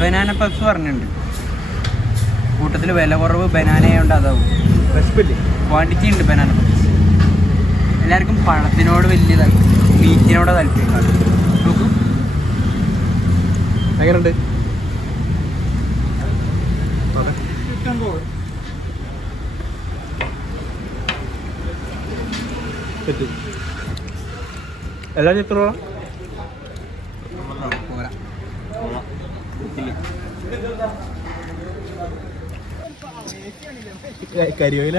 Banana puffs പറഞ്ഞിട്ടുണ്ട്. കൂട്ടത്തിൽ വില കുറവ് ബനാനയുണ്ട്, അതാവും ക്വാണ്ടിറ്റി ഉണ്ട് ബനാന പപ്സ്. എല്ലാവർക്കും പഴത്തിനോട് വലിയ മീറ്റിനോട് താല്പര്യം. നോക്കൂ എങ്ങനെയുണ്ട്? എല്ലാം ചിത്രം കരിയോയില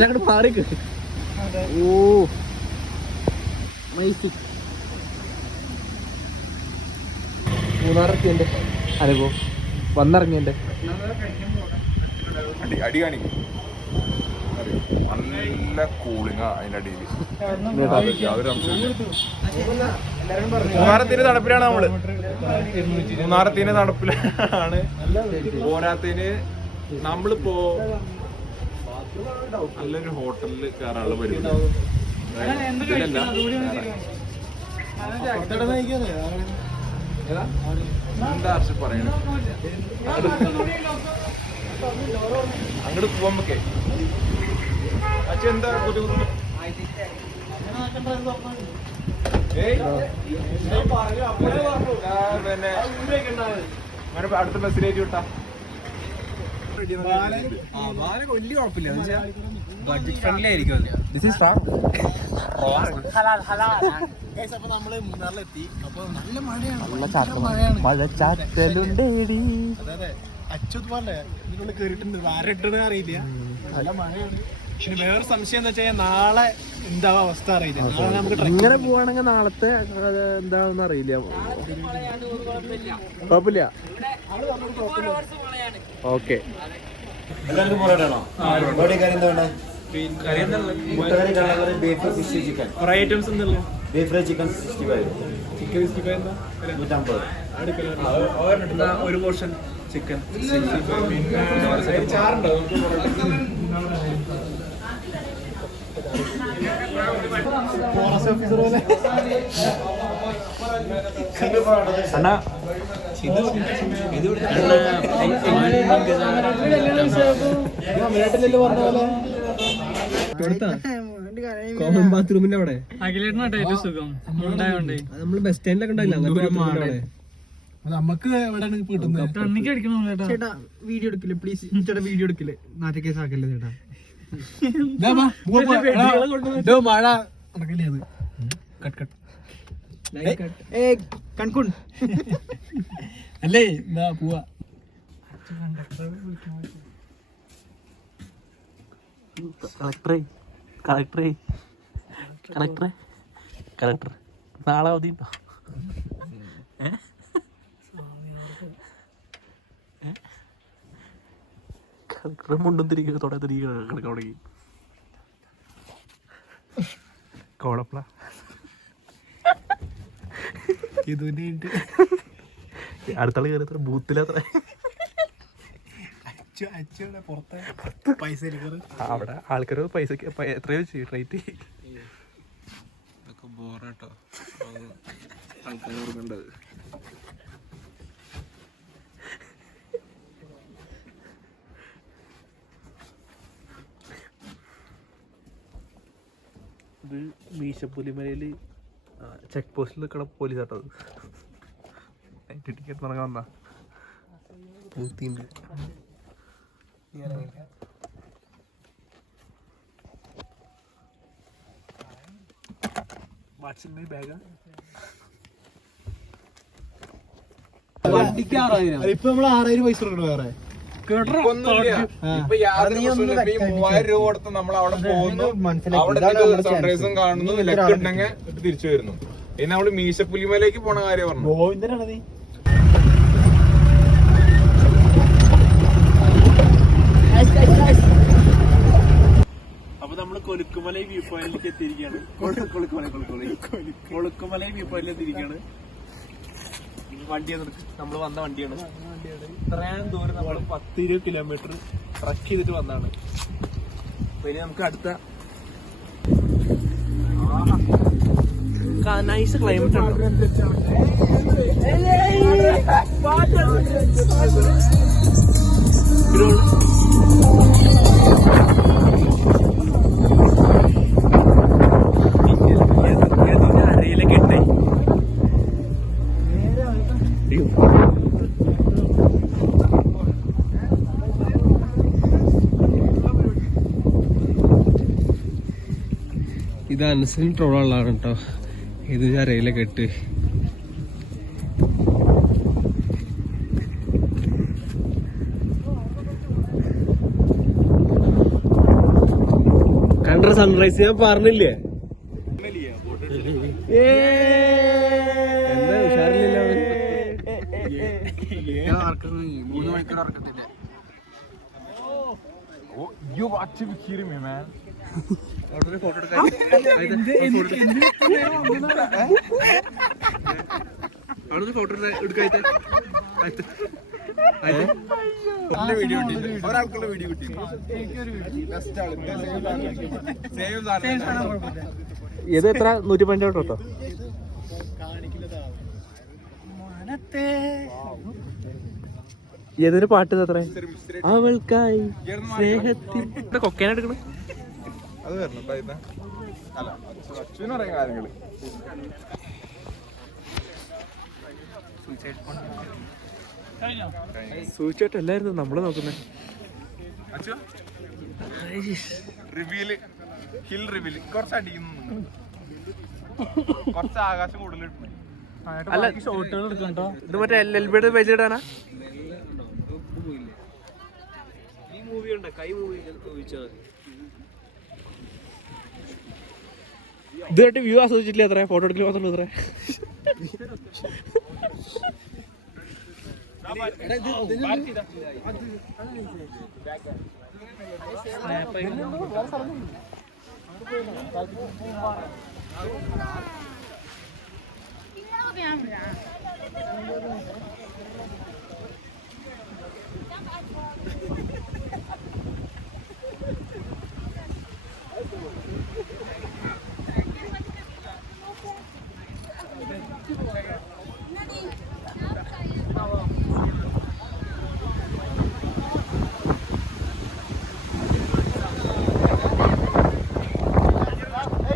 അങ്ങോട്ട് മാറിക്ക്. ഓ മൂന്നാറെത്തിയന്റെ അനുഭവം വന്നിറങ്ങിയന്റെ അടി കാണിക്കും. നല്ല കൂളിങ്ങാ അതിന്റെ അടിയിൽ. മൂന്നാറത്തിന് തണുപ്പിലാണ് നമ്മള്. മൂന്നാറത്തിന് തണുപ്പിലാണ്. പോരാത്തിന് നമ്മളിപ്പോ നല്ലൊരു ഹോട്ടലിൽ കയറാനുള്ള പരിപാടി. എന്താ പറയണേ? അങ്ങോട്ട് പോവാൻ പറ്റേ എന്താ ബുദ്ധിമുട്ട്? പിന്നെ അടുത്ത ബസ്സിലേക്ക് വിട്ടാ വലിയ കുഴപ്പമില്ല. ബഡ്ജറ്റ് ഫ്രണ്ട്ലി ആയിരിക്കും. അപ്പൊ നമ്മള് മൂന്നാറിലെത്തി. അപ്പൊ നല്ല മഴയാണ്. മഴച്ചാറ്റലുണ്ടേടി. അതെ അച്ചുപോലെ ഇതിനുള്ളിൽ കേറിയിട്ടുണ്ട്. ആരിട്ടത് അറിയില്ല. നല്ല മഴയാണ്. പക്ഷെ വേറെ സംശയം എന്താ വെച്ചാൽ നാളെ എന്താ അവസ്ഥ അറിയില്ല. നാളെ നമുക്ക് ഇങ്ങനെ പോവാണെങ്കിൽ നാളത്തെ എന്താണെന്ന് അറിയില്ല. കുഴപ്പമില്ല. ഓക്കെ. എല്ലാവർക്കും പൊറോട്ടയാണോ? ബോഡി കറി എന്താ വേണ്ടേ? മുട്ടക്കറി, കടലക്കറി, ബീഫ്, ഫിഷ്, ചിക്കൻ. കുറേ ഐറ്റംസ് ഉണ്ടല്ലോ. Beef fry, chicken 65. ചിക്കൻ 65 എന്താ? 150. ഒരു പോർഷൻ ചിക്കൻ 65. പിന്നെ ചാറുണ്ടോ? ഫോറസ്റ്റ് ഓഫീസർ പോലെ അണ്ണാ കോമൺ ബാത്റൂമിന്റെ അവിടെ നമ്മള് ബസ് സ്റ്റാൻഡിലൊക്കെ ഉണ്ടായില്ല. നമുക്ക് എവിടെയാണ് കിട്ടുന്നത്? ചേട്ടാ വീഡിയോ എടുക്കില്ലേ പ്ലീസ്? ചേട്ടാ വീഡിയോ എടുക്കില്ലേ? നാറ്റ കേസ് ആക്കല്ലേ ചേട്ടാ. മഴ നടക്കില്ലേ അത്? കട്ട് കട്ട് കൺകുൺ അല്ലേ? എന്നാ പോവാ. കളക്ടർ നാളെ അവധി ഉണ്ടോ? കളക്ടർ മുണ്ടും തിരികെ കിടക്കാൻ തുടങ്ങി. കോളപ്പള അടുത്താള് കയറി ബൂത്തിലത്ര പൈസ അവിടെ ആൾക്കാർ പൈസക്ക് എത്രയോ ചെയ്യും റേറ്റ്. ബോറാട്ടോ ആൾക്കാർ ഓർക്കേണ്ടത്. ഇത് മീശപ്പുലിമലയിൽ ചെക്ക് പോസ്റ്റിൽ നിൽക്കണ പോലീസ് ആട്ടത്. ടിക്കറ്റ് തുടങ്ങാൻ വന്നാ പൂത്തിണ്ട്. ബാഗാ ഇപ്പൊ നമ്മൾ 6000 പൈസ കൊടുക്കണം. വേറെ ഇപ്പൊ യാതൊരു 3000 രൂപ കൊടുത്ത് നമ്മൾ അവിടെ പോകുന്നു. അവിടെ സൺറൈസും കാണുന്നു. ലക്ക് ഉണ്ടെങ്കിൽ തിരിച്ചു വരുന്നു. ഇനി നമ്മള് മീശപ്പുലിമലേക്ക് പോണ കാര്യം പറഞ്ഞു. ഗോവിന്ദനാണ് നീ. അപ്പൊ നമ്മള് കൊലുക്കുമല വ്യൂ പോയിന്റിലേക്ക് എത്തിയിരിക്കുകയാണ്. കൊളുക്കുമല വ്യൂ പോയിന്റിൽ എത്തിയിരിക്കുകയാണ്. വണ്ടി നമ്മൾ വന്ന വണ്ടിയാണ്. ഇത്രയും ദൂരം നമ്മൾ 10-20 കിലോമീറ്റർ ട്രക്ക് ചെയ്തിട്ട് വന്നതാണ്. ഇനി നമുക്ക് അടുത്ത നൈസ് ക്ലൈമറ്റ് ഉണ്ട്. അരയിലൊക്കെ ഇട്ടേ ഇത് അനസിന് ട്രോളുള്ളതാണ് കേട്ടോ. ഇത് ഞാൻ റെയിലൊക്കെ ഇട്ട് കണ്ട സൺറൈസ് ഞാൻ പറഞ്ഞില്ലേ. എന്താ ഉഷാറില്ലല്ലോ. 3 മണിക്കൂർ ഉറക്കത്തില്ല. ഫോട്ടോ എടുക്കാൻ ഫോട്ടോ എടുക്കാത്ത ഒരാൾക്കുള്ള വീഡിയോ കിട്ടി. ഇത് എത്ര 150 കേട്ടോ. ഏതൊരു പാട്ട് എത്ര അവൾക്കായി സ്നേഹത്തിൽ കൊക്കേന എടുക്കണം. അത് വരണം അല്ല അച്ഛനും പറയാൻ കാര്യങ്ങള്. സൂചിച്ചായിട്ട് എല്ലായിരുന്നു നമ്മള് നോക്കുന്നത്. റിവ്യൂല് ഹിൽ റിവ്യൂല് കുറച്ച് അടിക്കുന്നു, കുറച്ച് ആകാശം കൂടുതൽ. അല്ല ഷോട്ടുകൾ എടുക്കണ്ടോ? ഇത് മറ്റേ LLBയുടെ പേജ് ഇടാനാ? ഇതായിട്ട് വ്യൂ ആസ്വദിച്ചിട്ടില്ല എത്ര ഫോട്ടോ എടുക്കൽ മാത്രമല്ല എത്ര.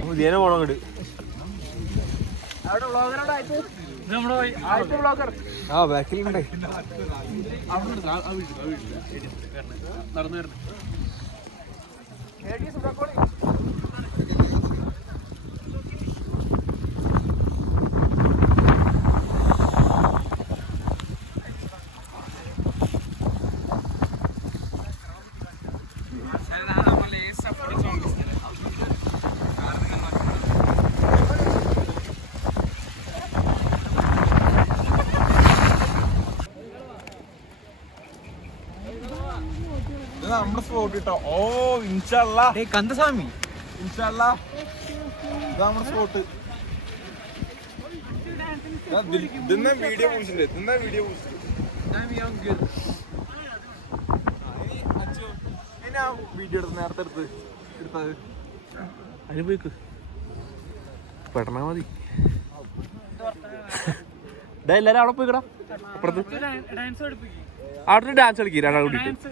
പുതിയനെ പോണങ്ങട് ആ ബാക്കിലുണ്ടേ നടന്നു വരണം. നമ്മുടെ സ്പോട്ട് കിട്ടോ. ഓ ഇൻഷാല്ലാ കന്തസ്വാമി ഇൻഷാല്ലാ നമ്മുടെ സ്പോട്ട്. വീഡിയോ പൂച്ചില്ലേ വീഡിയോ പൂച്ചിട്ട് വീഡിയോ എടുത്ത് നേരത്തെ എടുത്തത് അതിന് പോയിക്ക് പെടണ മതി. എല്ലാരും അവിടെ പോയിക്കടാ അപ്പുറത്ത്. അവിടെ ഡാൻസ് കളിക്കും രണ്ടാൾ കൂടിയിട്ട്.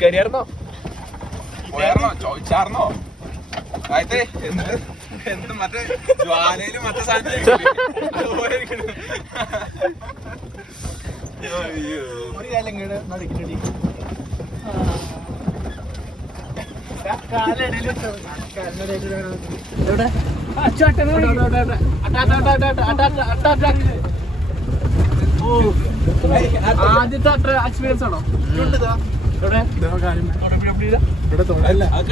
കരിയാർന്നോ ചോദിച്ചാർന്നോ? എന്ത് മറ്റേ ജ്വാലയില് മറ്റേ സാധനം ആദ്യത്തെ എക്സ്പീരിയൻസ് ആണോ? അതൊക്കെ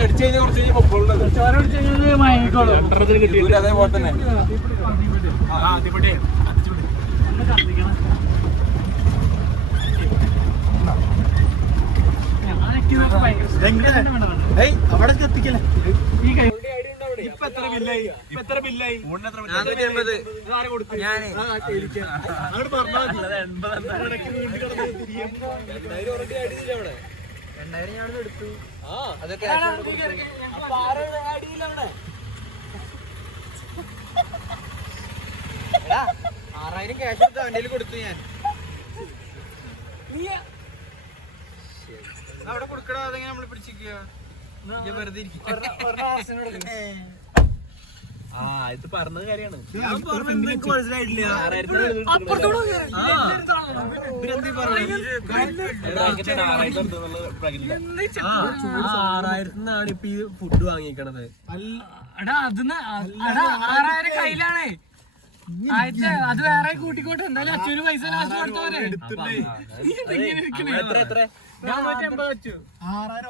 അടിച്ചു കഴിഞ്ഞാൽ കുറച്ച് കഴിഞ്ഞാൽ പൊക്കോളുള്ളത് അതേപോലെ തന്നെ അവിടെ എത്തിക്കല്ലേ $6000 ക്യാഷ് എടുത്ത് വണ്ടിയിൽ കൊടുത്തു ഞാൻ. അവിടെ കൊടുക്കടാ, അതെങ്ങനെ നമ്മള് പിടിച്ചിരിക്കുക വെറുതെ ഇത് പറഞ്ഞത് കാര്യമാണ്. മനസ്സിലായിട്ടില്ല. $6000 ഇപ്പൊ ഈ ഫുഡ് വാങ്ങിക്കണത്. $6000 കയ്യിലാണേ. അത് വേറെ കൂട്ടിക്കോട്ടെ, എന്തായാലും അച്ഛന് പൈസ ലാസ്റ്റ് കൊടുത്തവരെ.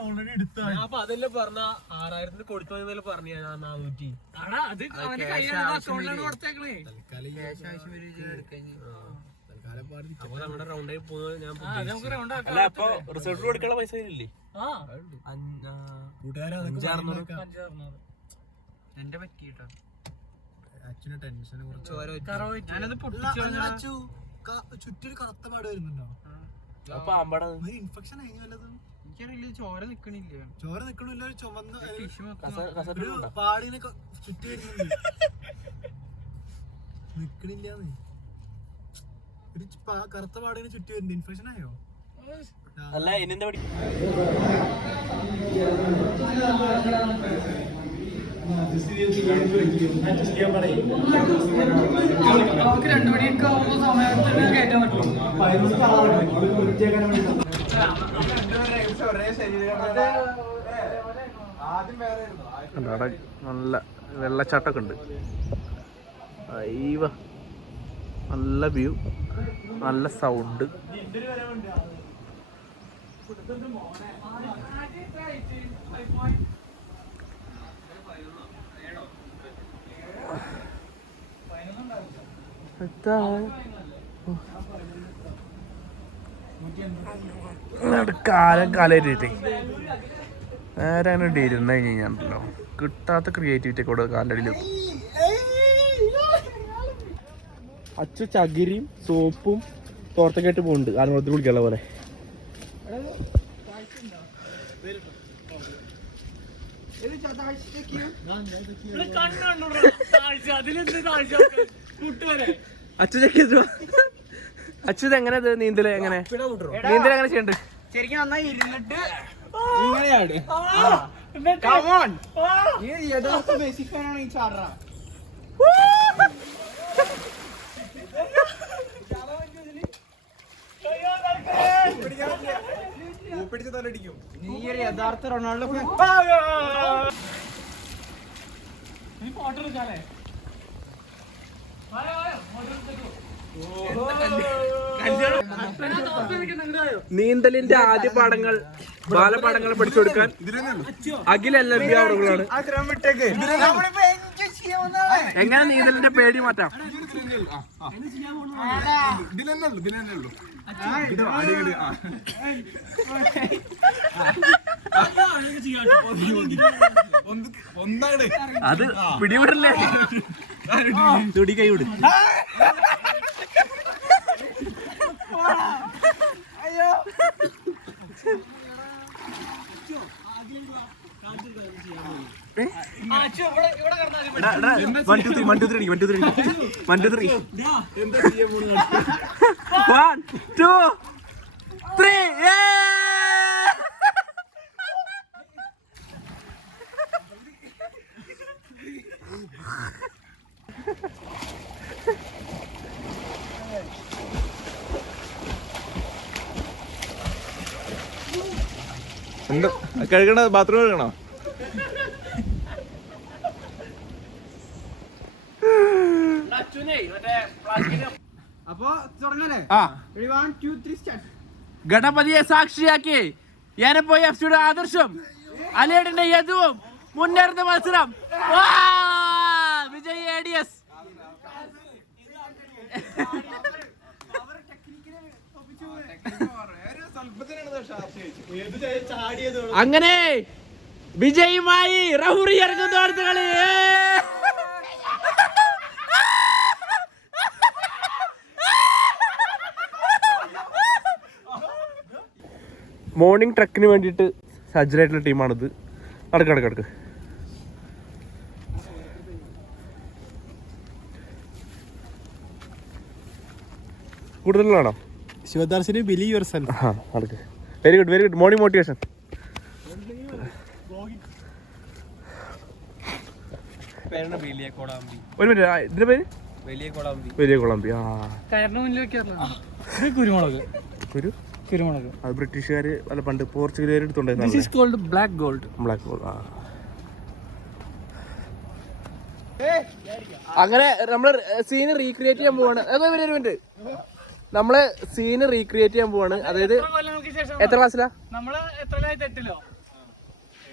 ഓൾറെഡി എടുത്തു. അപ്പൊ അതല്ലേ പറഞ്ഞ 6000 കൊടുത്തു പറഞ്ഞ 400. അത് അവന്റെ കയ്യിലാണ് അക്കൗണ്ടിലാണ് കൊടുത്തേക്കണേ. അപ്പൊ നമ്മുടെ റൗണ്ടായി പോകുന്നത് ഞാൻ നമുക്ക് റൗണ്ട് ആക്കാം. അല്ല അപ്പൊ റിസൾട്ട് കൊടുക്കാനുള്ള പൈസ ഇല്ലേ? 5,600. എന്റെ പറ്റിട്ടോ അച്ഛന് ടെൻഷൻ ഞാനത് പൊട്ടിച്ചു. ചുറ്റൊരു കറുത്ത പാട് വരുന്നുണ്ടോ? അപ്പൊ അമ്പടം ഇൻഫെക്ഷൻ ആയി വല്ലതും? എനിക്കറിയില്ല, ചോര നിക്കണില്ല. ചോര നിക്കണില്ല, ഒരു ചുമന്ന കസ ഒരു പാടിനെ ചുറ്റി വരുന്നുണ്ട്. നിക്കണില്ലാന്ന്, ഒരു കറുത്ത പാടിനെ ചുറ്റി വരുന്നുണ്ട്. ഇൻഫെക്ഷൻ ആയോ? അല്ല ഇനെന്താ പഠിക്കും? നമുക്ക് 2 മണിയൊക്കെ ആവുമ്പോൾ സമയത്ത് കയറ്റാൻ പറ്റും. നല്ല വെള്ളച്ചാട്ടൊക്കെ ഉണ്ട്. അയ്യോ നല്ല വ്യൂ, നല്ല സൗണ്ട്. കാലായിട്ട് നേരെ ഇരുന്ന് കഴിഞ്ഞാണല്ലോ കിട്ടാത്ത ക്രിയേറ്റിവിറ്റി കൂടെ കാലടിയിൽ. അച്ചു ചകിരിയും സോപ്പും തോർത്തൊക്കെ ആയിട്ട് പോകുന്നുണ്ട് ആണുങ്ങളത്തിൽ കുളിക്കാനുള്ള പോലെ. അച്ഛൻ എങ്ങനെ നീന്തല് എങ്ങനെ ചെയ്യണ്ട്? ശരിക്കും നന്നായി ഇരുന്നിട്ട് ഇങ്ങനെയാണ്. യഥാർത്ഥ മെസ്സി ഫാനാണ് ഈ ചാട. നീ ഒരു യഥാർത്ഥ റൊണാൾഡോ നീന്തലിന്റെ ആദ്യ പാഠങ്ങൾ ബാലപാഠങ്ങൾ പഠിച്ചു കൊടുക്കാൻ അഖിൽ LLB അവറുകളാണ്. എങ്ങനെ നീന്തലിന്റെ പേടി മാറ്റാം? അത് പിടിവിടല്ലേ, തുടി കൈ വിട്. One, two, three. 1, 2, 3. 1, 2, 3. എന്താ കഴുകണ? ബാത്റൂം കഴുകണോ? അപ്പൊ തുടങ്ങാല്ലേ? 1, 2, 3 സ്റ്റാർട്ട്. ഗണപതിയെ സാക്ഷിയാക്കി ഞാനിപ്പോ എഫ്സിയുടെ ആദർശം അലിയുടെ യദുവും മുന്നേറുന്ന മത്സരം വിജയ് ADS. അങ്ങനെ വിജയുമായി റഹൂറി ഇറങ്ങുന്നു അടുത്ത കളി. മോർണിംഗ് ട്രക്കിന് വേണ്ടിയിട്ട് സജ്ജരായിട്ടുള്ള ടീമാണിത്. നടക്ക് കൂടുതലാണോ? ശിവദാർശിനി ബിലീവ് യുവർ സെൽഫ്. നടക്ക്. Very good morning motivation. ഒരു മിനിറ്റ്, ഇതിന്റെ പേര് വലിയ കൊളാമ്പി. കുരുമുളക് അത് ബ്രിട്ടീഷുകാര് അല്ല പണ്ട് പോർച്ചുഗീസുകാർ എടുത്തോണ്ടായിരുന്നു. Black gold. അങ്ങനെ നമ്മള് സീന് റീക്രിയേറ്റ് ചെയ്യാൻ പോവാണ്. ഒരു മിനിറ്റ്, നമ്മള് സീന് റീക്രിയേറ്റ് ചെയ്യാൻ പോവാണ്. അതായത് എത്ര ക്ലാസ്സിലാ?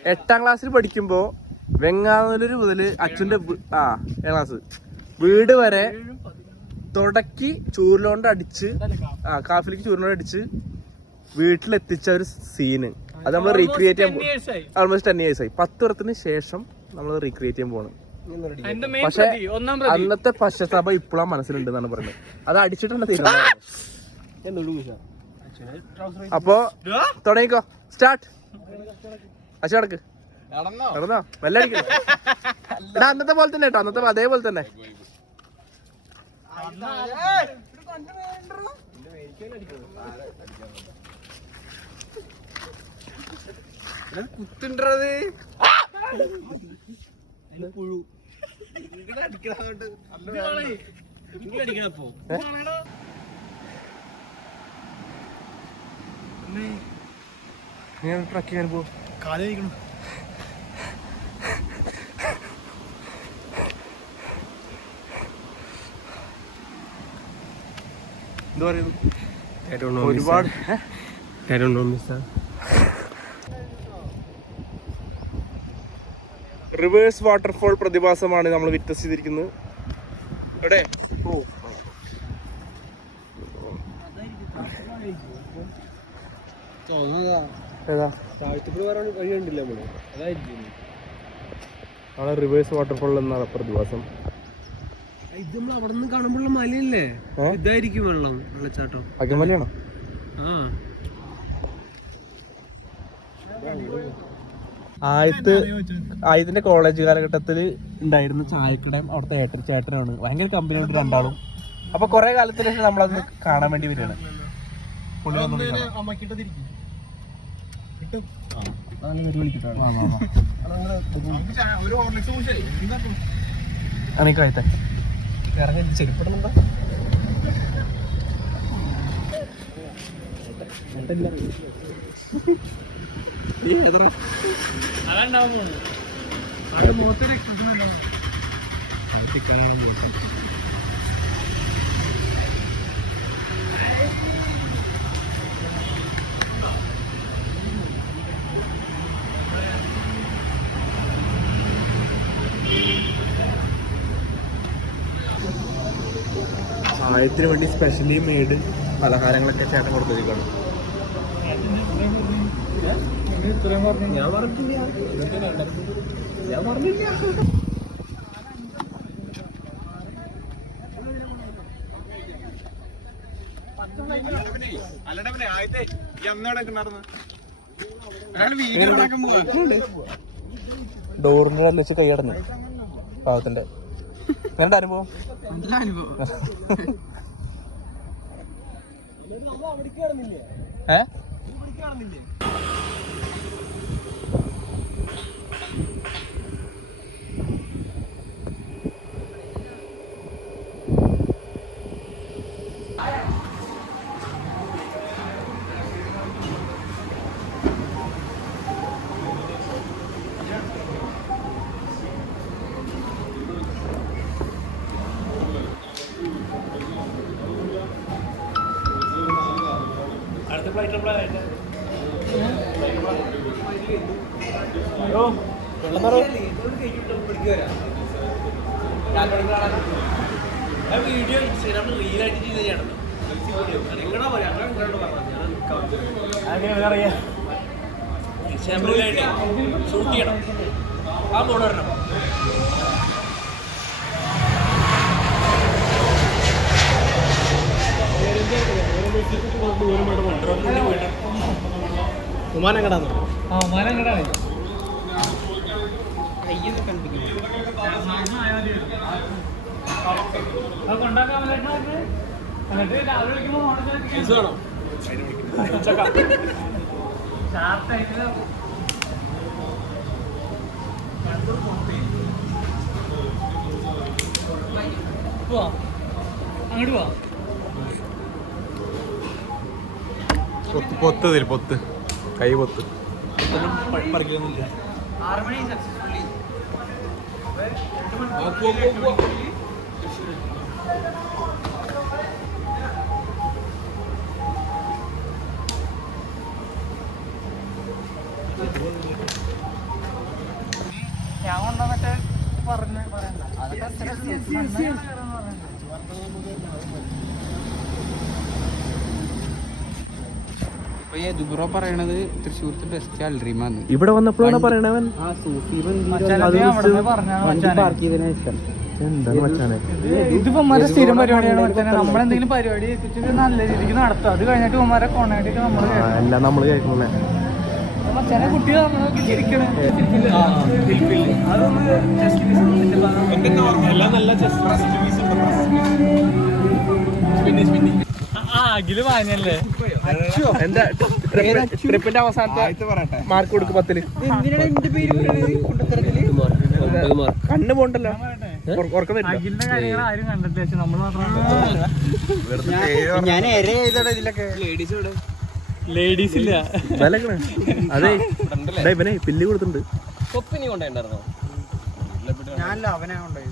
8ാം ക്ലാസ്സിൽ പഠിക്കുമ്പോ വെങ്ങാനല്ലൂര് മുതല് അച്ഛൻ്റെ ക്ലാസ് വീട് വരെ തുടക്കി ചൂരിലോണ്ട് അടിച്ച് കാഫിലേക്ക് ചൂരിലോണ്ട് അടിച്ച് വീട്ടിലെത്തിച്ച ഒരു സീന്. അത് നമ്മൾ റീക്രിയേറ്റ് ചെയ്യാൻ ഓൾമോസ്റ്റ് 10 years ആയി. 10 വർഷത്തിന് ശേഷം നമ്മൾ റീക്രിയേറ്റ് ചെയ്യാൻ പോവാണ്. പക്ഷെ അന്നത്തെ പശ്ചാത്താപ ഇപ്പോഴാ മനസ്സിലുണ്ട് എന്നാണ് പറയുന്നത്. അത് അടിച്ചിട്ടുണ്ട് തീരുമാനം. അപ്പൊ തുടങ്ങിക്കോ, സ്റ്റാർട്ട്. അച്ഛൻ നടക്ക്, നടന്നോ, വല്ല അടിക്കണം. അന്നത്തെ പോലെ തന്നെ കേട്ടോ, അന്നത്തെ അതേപോലെ തന്നെ. കുത്തുണ്ടത് പുഴു ട്രക്ക് ചെയ്യാൻ പോകും. കാലിക്കണം. എന്താ പറയുന്നു? ഒരുപാട് റിവേഴ്സ് വാട്ടർഫോൾ പ്രതിഭാസമാണ് നമ്മൾ വിറ്റ്നസ് ചെയ്തിരിക്കുന്നത്. എവിടെ നാളെ റിവേഴ്സ് വാട്ടർഫോൾ എന്നാണ് പ്രതിഭാസം. ഇത് നമ്മൾ അവിടെ നിന്ന് കാണുമ്പോഴുള്ള മലയല്ലേ? ഇതായിരിക്കും വെള്ളം, വെള്ളച്ചാട്ടം. അകമലയാണോ? ആദ്യത്തിന്റെ കോളേജ് കാലഘട്ടത്തിൽ ഉണ്ടായിരുന്ന ചായക്കടയും അവിടുത്തെ ചേട്ടനാണ്. ഭയങ്കര കമ്പനിയുണ്ട് രണ്ടാളും. അപ്പൊ കുറെ കാലത്തിന് ശേഷം നമ്മളത് കാണാൻ വേണ്ടി വരികയാണ്. അനക്കായത്തെ ഇറങ്ങി ചെരുപ്പിടുന്നുണ്ടോ? ചായത്തിന് വേണ്ടി സ്പെഷ്യലി മെയ്ഡ് പലഹാരങ്ങളൊക്കെ ചേട്ടൻ കൊടുത്തേക്കാണ്. ഞാൻ പറഞ്ഞില്ല. ഡോറിന്റെ വെച്ച് കൈ കടന്നു പാവത്തിന്റെ. എന്റെ അനുഭവം അടുത്ത ഫ്ലൈറ്റ് വീഡിയോ ഇൻസ്റ്റാഗ്രാമിൽ റീലായിട്ട് ചെയ്ത് ചെയ്യണം. ഷൂട്ട് ചെയ്യണം. ആ ബോർഡ് വരണം. ഉമാനങ്ങടാണ്. ആ ഉമാനങ്ങടാണ്. അങ്ങോട്ട് പോവാ. പൊത്ത് പൊത്ത് കൈ പൊത്ത്. 6 മണി സക്സസ്ഫുള്ളി. ഞാൻ കൊണ്ടുവന്നിട്ട് പറയണ്ട ദുബ്രോ പറയണത് തൃശ്ശൂരത്തെ ബെസ്റ്റ് അൽറീമാന്ന്. ഇവിടെ വന്നപ്പോഴാണ് പറയണവൻ. ഇതിപ്പോ ഉമ്മാരെ സ്ഥിരം പരിപാടിയാണ്. നമ്മളെന്തെങ്കിലും പരിപാടി എത്തിച്ചിട്ട് നല്ല രീതിക്ക് നടത്തുക. അത് കഴിഞ്ഞിട്ട് ഉമ്മാരെ കൊണ്ടായിട്ട് എല്ലാം നമ്മള് കേൾക്കുന്നേ. ചില കുട്ടികൾ നമ്മളെ ചിരിക്കണേ. അഖില് വാങ്ങല്ലേ എന്താ ട്രിപ്പിന്റെ അവസാനത്തെ മാർക്ക് കൊടുക്കും 10ല്. കണ്ണ് പോണ്ടല്ലോ. ഉറക്കം വരില്ല. അഖിലിന്റെ കാര്യങ്ങൾ ആരും കണ്ടിട്ടില്ല. നമ്മൾ മാത്രമാണ്. ഞാൻ ഇതിലൊക്കെ ലേഡീസ് ഇല്ല. അതെ ഇവനെ പില്ലി കൊടുത്തിട്ടുണ്ട്. തൊപ്പിനി കൊണ്ടായിരുന്നോ? ഞാനല്ല അവനെ കൊണ്ടായി.